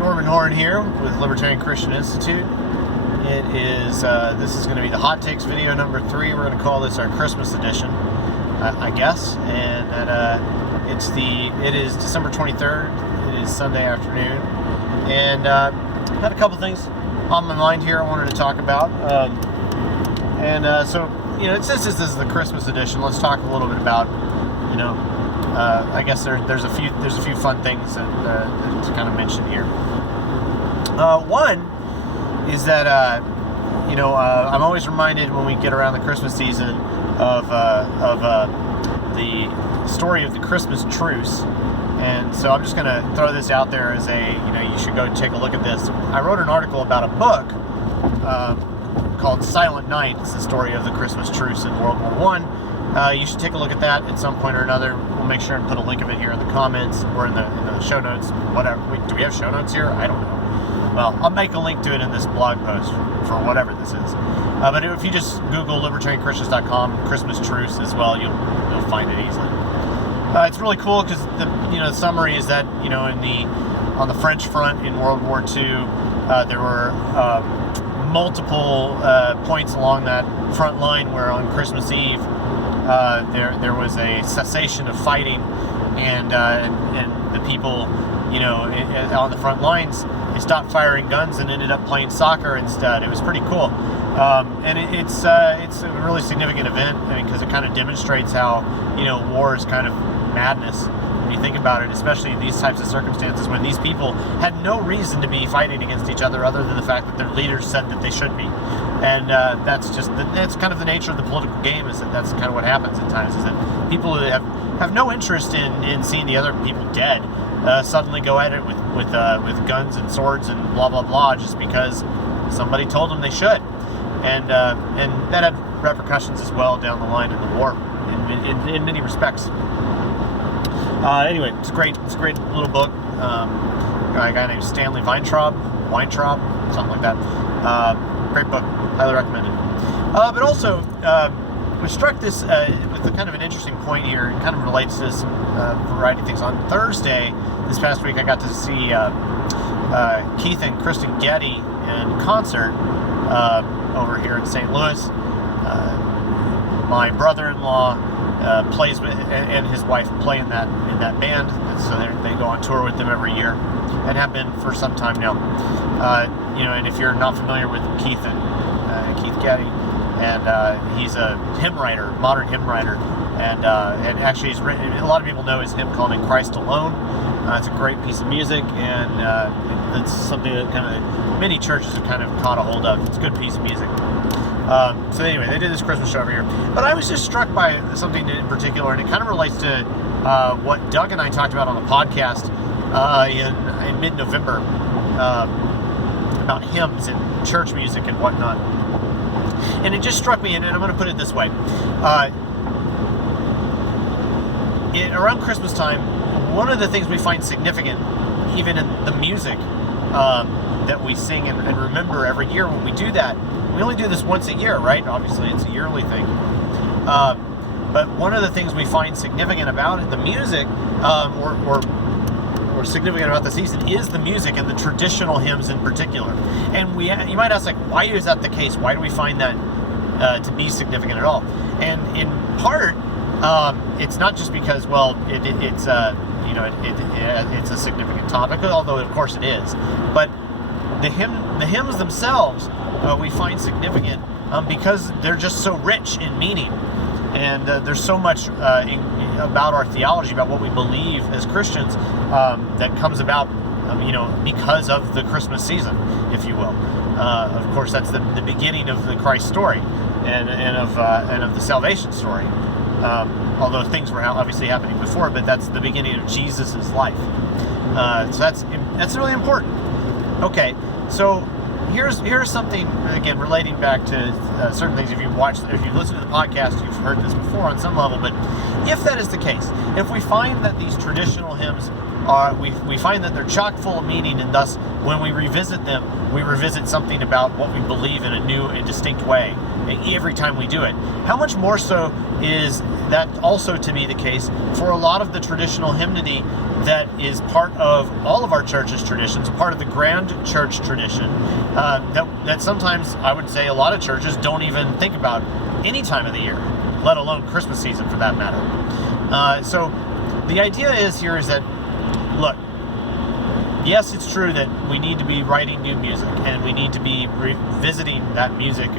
Norman Horn here with Libertarian Christian Institute. This is going to be the Hot Takes video number 3. We're going to call this our Christmas edition, I guess. And it is December 23rd. It is Sunday afternoon, and I had a couple things on my mind here I wanted to talk about. Since this is the Christmas edition, let's talk a little bit about, I guess there's a few fun things to kind of mention here. One is that I'm always reminded when we get around the Christmas season of the story of the Christmas truce, and so I'm just going to throw this out there as you should go take a look at this. I wrote an article about a book called Silent Night. It's the story of the Christmas truce in World War I. You should take a look at that at some point or another. We'll make sure and put a link of it here in the comments or in the show notes. Whatever. Do we have show notes here? I don't know. Well, I'll make a link to it in this blog post for whatever this is. But if you just Google libertarianchristians.com Christmas truce as well, you'll find it easily. It's really cool because the summary is that on the French front in World War II, there were multiple points along that front line where on Christmas Eve there was a cessation of fighting, and the people on the front lines, they stopped firing guns and ended up playing soccer instead. It was pretty cool, and it's a really significant event because it kind of demonstrates how war is kind of madness when you think about it, especially in these types of circumstances when these people had no reason to be fighting against each other other than the fact that their leaders said that they should be. And that's kind of the nature of the political game, is that's kind of what happens at times, is that people who have no interest in seeing the other people dead suddenly go at it with guns and swords and blah blah blah just because somebody told them they should, and that had repercussions as well down the line in the war in many respects. Anyway, it's a great little book. A guy named Stanley Weintraub, something like that. Great book, highly recommended. But also, we struck this with kind of an interesting point here. It kind of relates to this variety of things. On Thursday this past week, I got to see Keith and Kristen Getty in concert over here in St. Louis. My brother-in-law plays with, and his wife play in that band, and so they go on tour with them every year, and have been for some time now. And if you're not familiar with Keith Getty, and he's a hymn writer, modern hymn writer, and actually he's written, a lot of people know his hymn called "In Christ Alone." It's a great piece of music, and it's something that kind of many churches have kind of caught a hold of. It's a good piece of music. So anyway, they did this Christmas show over here. But I was just struck by something in particular, and it kind of relates to what Doug and I talked about on the podcast in mid-November about hymns and church music and whatnot. And it just struck me, and I'm going to put it this way. Around Christmas time, one of the things we find significant, even in the music that we sing and remember every year when we do that, we only do this once a year, right? Obviously, it's a yearly thing. But one of the things we find significant about it, the music, or significant about the season, is the music and the traditional hymns in particular. And you might ask, why is that the case? Why do we find that to be significant at all? And in part, it's not just because, it's a significant topic, although of course it is. But the hymns themselves, we find significant because they're just so rich in meaning, and there's so much about our theology, about what we believe as Christians, that comes about, because of the Christmas season, if you will. Of course, that's the beginning of the Christ story, and of the salvation story. Although things were obviously happening before, but that's the beginning of Jesus' life. So that's really important. Okay, so here's something, again, relating back to certain things. If you've listened to the podcast, you've heard this before on some level. But if that is the case, if we find that these traditional hymns we find that they're chock full of meaning, and thus when we revisit them, we revisit something about what we believe in a new and distinct way every time we do it. How much more so is that also to be the case for a lot of the traditional hymnody that is part of all of our church's traditions, part of the grand church tradition, that sometimes I would say a lot of churches don't even think about any time of the year, let alone Christmas season for that matter. So the idea is that, look, yes, it's true that we need to be writing new music, and we need to be revisiting that music,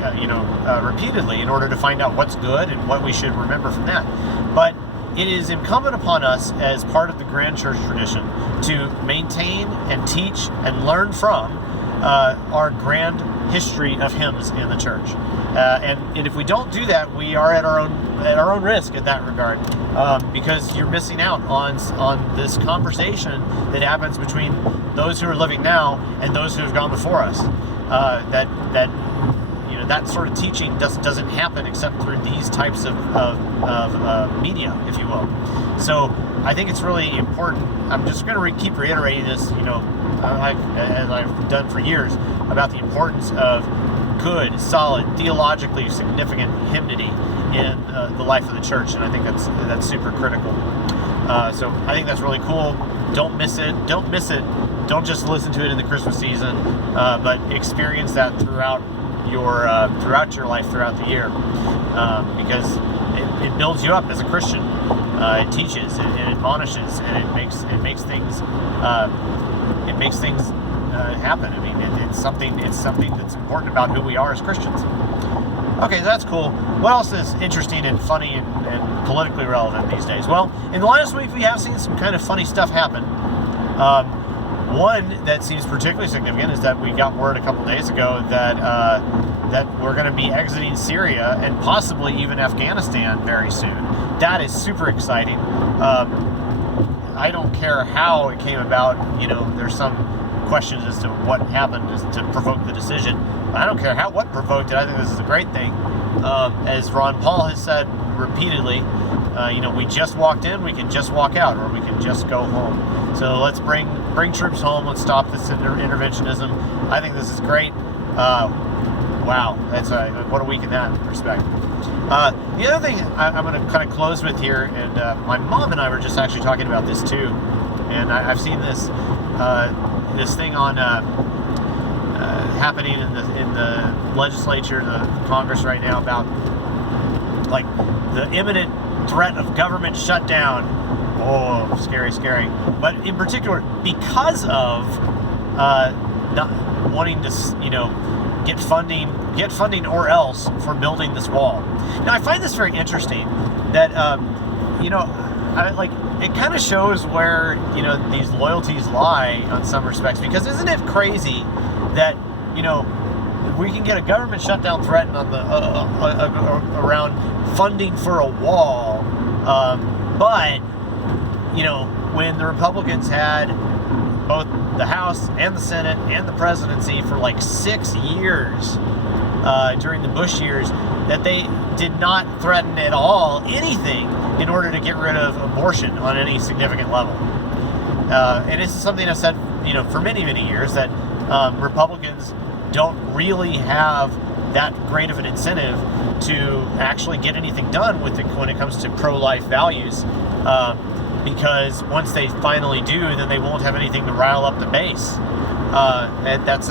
repeatedly in order to find out what's good and what we should remember from that. But it is incumbent upon us as part of the grand church tradition to maintain and teach and learn from our grand history of hymns in the church. And if we don't do that, we are at our own risk in that regard, because you're missing out on this conversation that happens between those who are living now and those who have gone before us. That sort of teaching doesn't happen except through these types of media, if you will. So I think it's really important. I'm just going to keep reiterating this, as I've done for years, about the importance of good, solid, theologically significant hymnody in the life of the church, and I think that's super critical. So I think that's really cool. Don't miss it. Don't miss it. Don't just listen to it in the Christmas season, but experience that throughout your life, throughout the year, because it builds you up as a Christian. It teaches, it admonishes, and it makes things happen. I mean, it's something that's important about who we are as Christians. Okay, so that's cool. What else is interesting and funny and politically relevant these days? Well, in the last week we have seen some kind of funny stuff happen. One that seems particularly significant is that we got word a couple days ago that we're going to be exiting Syria and possibly even Afghanistan very soon. That is super exciting. I don't care how it came about. There's some questions as to what happened to provoke the decision. I don't care what provoked it. I think this is a great thing. As Ron Paul has said repeatedly, we just walked in, we can just walk out, or we can just go home. So let's bring troops home. Let's stop this interventionism. I think this is great. Wow, what a week in that respect. The other thing I'm going to kind of close with here, and my mom and I were just actually talking about this too, and I've seen this thing on happening in the legislature, the Congress right now, about like the imminent threat of government shutdown. Oh, scary. But in particular, because of not wanting to, get funding or else for building this wall. Now, I find this very interesting that, it kind of shows where, these loyalties lie on some respects, because isn't it crazy that, we can get a government shutdown threatened on around funding for a wall, but, when the Republicans had both the House and the Senate and the presidency for like 6 years during the Bush years, that they did not threaten at all anything in order to get rid of abortion on any significant level. And this is something I've said, for many, many years, that Republicans don't really have that great of an incentive to actually get anything done when it comes to pro-life values. Because once they finally do, then they won't have anything to rile up the base. And that's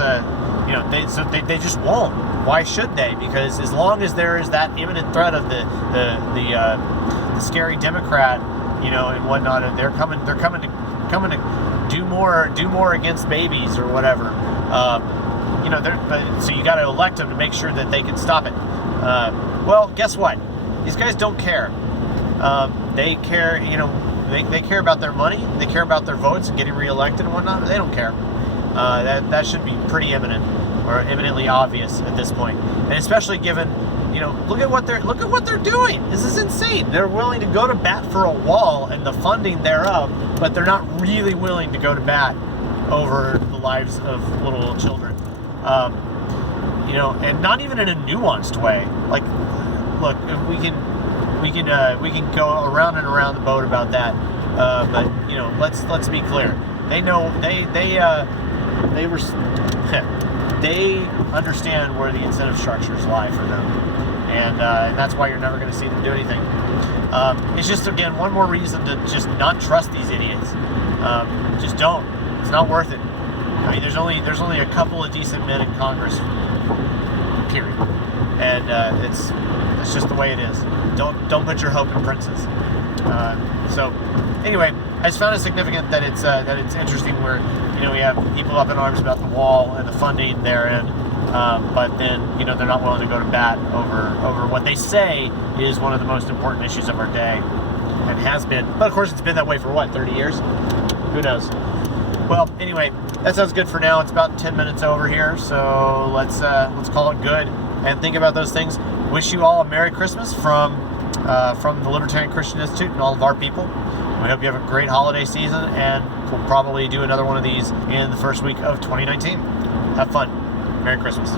they just won't. Why should they? Because as long as there is that imminent threat of the scary Democrat, and whatnot, and they're coming to do more against babies or whatever. So you got to elect them to make sure that they can stop it. Well, guess what? These guys don't care. They care, they care about their money. They care about their votes and getting reelected and whatnot. They don't care. That should be pretty imminent, or eminently obvious at this point. And especially given, look at what they're doing. This is insane. They're willing to go to bat for a wall and the funding thereof, but they're not really willing to go to bat over the lives of little children. And not even in a nuanced way. Like, look, we can go around and around the boat about that. But let's be clear. They know they understand where the incentive structures lie for them, and that's why you're never going to see them do anything. It's just, again, one more reason to just not trust these idiots. Just don't. It's not worth it. I mean, there's only a couple of decent men in Congress, period, and it's just the way it is. Don't put your hope in princes. So anyway, I just found it significant that it's interesting where we have people up in arms about the wall and the funding therein, but then they're not willing to go to bat over what they say is one of the most important issues of our day, and has been. But of course, it's been that way for 30 years? Who knows? Well, anyway, that sounds good for now. It's about 10 minutes over here, so let's call it good and think about those things. Wish you all a Merry Christmas from the Libertarian Christian Institute and all of our people. We hope you have a great holiday season, and we'll probably do another one of these in the first week of 2019. Have fun. Merry Christmas.